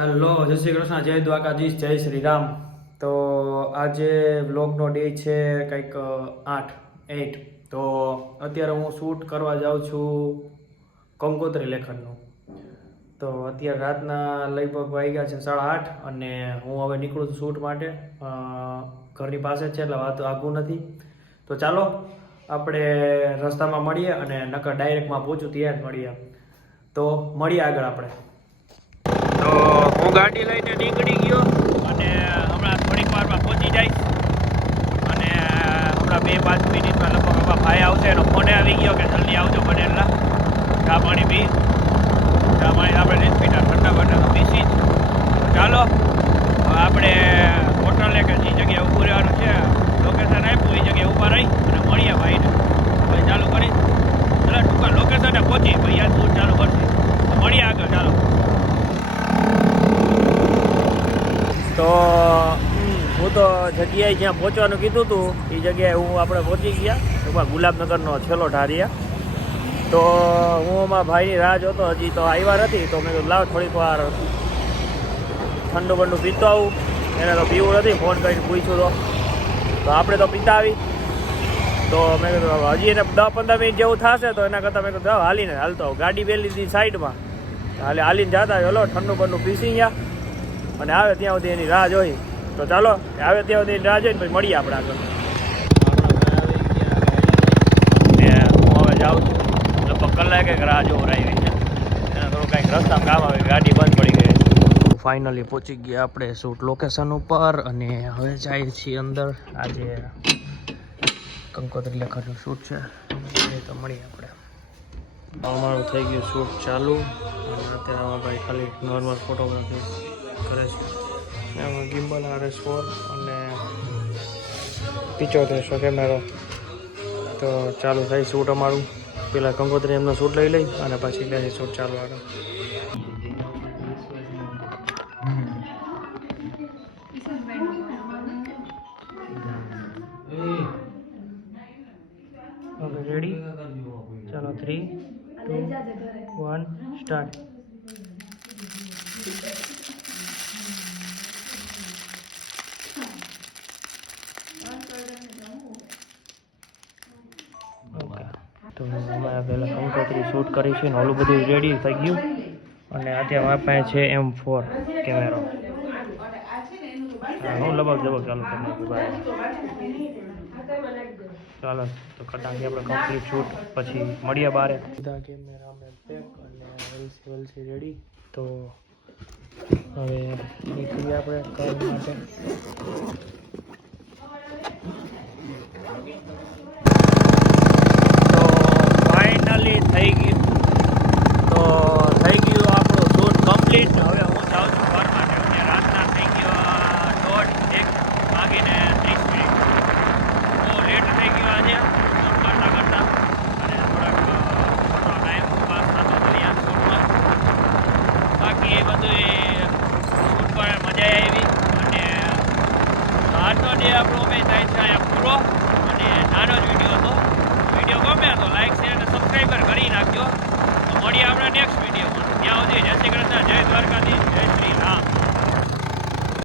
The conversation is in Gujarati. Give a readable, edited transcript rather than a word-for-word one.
હેલો, જય શ્રી કૃષ્ણ, જય દ્વારકાધીશ, જય શ્રી રામ. તો આજે વ્લોગનો ડે છે કંઈક 8. તો અત્યારે હું શૂટ કરવા જાઉં છું કંકોત્રી લેખનનું. તો અત્યારે રાતના લગભગ વાગ્યા છે 8:30 અને હું હવે નીકળું છું શૂટ માટે. ઘરની પાસે છે એટલે વાત આઘું નથી. તો ચાલો આપણે રસ્તામાં મળીએ અને નકર ડાયરેક્ટમાં પહોંચું ત્યાં જ મળીએ. તો મળીએ આગળ આપણે. તો હું ગાડી લઈને નીકળી ગયો અને હમણાં થોડીક વારમાં પહોંચી જઈશ. અને હમણાં 2-5 મિનિટમાં લગભગ અમારા ભાઈ આવશે. એનો ફોને આવી ગયો કે જલ્દી આવજો બને એટલા ચા પાણી પી. ચા પાણી આપણે નથી પીતા, ઠંડા બને તો પીસી જ. તો ચાલો આપણે હોટલે કે જે જગ્યાએ ઊભું રહેવાનું છે લોકેશન આપ્યું એ જગ્યાએ ઊભા રહી અને મળીએ ભાઈને. ભાઈ ચાલુ કરી એટલે ટૂંકા લોકેશને પહોંચી ભાઈ યાર શૂટ ચાલુ કરશે. તો મળીએ આગળ. ચાલો. તો હું તો જગ્યાએ જ્યાં પહોંચવાનું કીધું હતું એ જગ્યાએ આપણે પહોંચી ગયા. ટૂંકમાં ગુલાબનગરનો છેલ્લો ઢારિયા. તો હું અમારા ભાઈની રાહ જોતો, હજી તો આવ્યા નથી. તો મેં કીધું લાવ થોડીક વાર ઠંડુ બંડુ પીતો આવું. એને તો પીવું નથી, ફોન કરીને પૂછ્યું તો આપણે તો પીતા આવી. તો મેં કીધું હજી એને 10-15 મિનિટ જેવું થશે તો એના કરતાં મેં કીધું હાલીને હાલતો આવું. ગાડી બેલી દીધી સાઈડમાં, હાલીને જતા ચલો ઠંડુ બંડુ પીસી ગયા અને આવે ત્યાં સુધી એની રાહ જોઈ. તો ચાલો આવે ત્યાં સુધી રાહ જોઈને પછી મળીએ આપણે આગળ. હું હવે જાઉં છું, લગભગ કલાકે રાહ જોવું આવી છે. એને થોડું કાંઈક રસ્તામાં કામ આવે, ગાડી બંધ પડી ગઈ. ફાઇનલી પહોંચી ગયા આપણે શૂટ લોકેશન ઉપર અને હવે જાય છીએ અંદર. આજે કંકોત્રી લેખનનું શૂટ છે એ તો મળીએ આપણે. અમારું થઈ ગયું શૂટ ચાલુ અને અત્યારે અમારા ભાઈ ખાલી નોર્મલ ફોટોગ્રાફી કરે છે. એમાં ગિમ્બલ RS4 અને 75 કેમેરો. તો ચાલુ થાય શૂટ અમારું. પેલા કંકોત્રી એમનો શૂટ લઈ લઈ અને પછી લે શૂટ ચાલુ આગળ. ઓકે રેડી, ચાલો 3, 2, 1 સ્ટાર્ટ. તો અમે પહેલાં કંકોત્રી શૂટ કરીશું ને ઓલું બધું રેડી થઈ ગયું. અને અત્યારે મારા પાસે છે M4 કેમેરો. હું લગભગ ચાલુ કરી નાખ્યું. ચાલો તો કટાંગી આપણે કમ્પ્લીટ શૂટ પછી મળીએ બારે. બધા કેમેરા મેં પેક અને LC રેડી. તો હવે નીકળીએ આપણે કામ માટે. ફાઇનલી થઈ ગયું. તો થઈ ગયું આપણું શૂટ કમ્પ્લીટ. હવે હું જાઉં છું ઘર માટે. રાતના થઈ ગયો 1:30 વાગીને 30 મિનિટ. બહુ લેટ થઈ ગયો આજે શૂટ કરતાં અને થોડાક ટાઈમ પાસ થતો હતો અહીંયા શૂટમાં. બાકી એ બધું શૂટ પર મજા આવી. અને આજનો ડે આપણો મેં થાય છે અહીંયા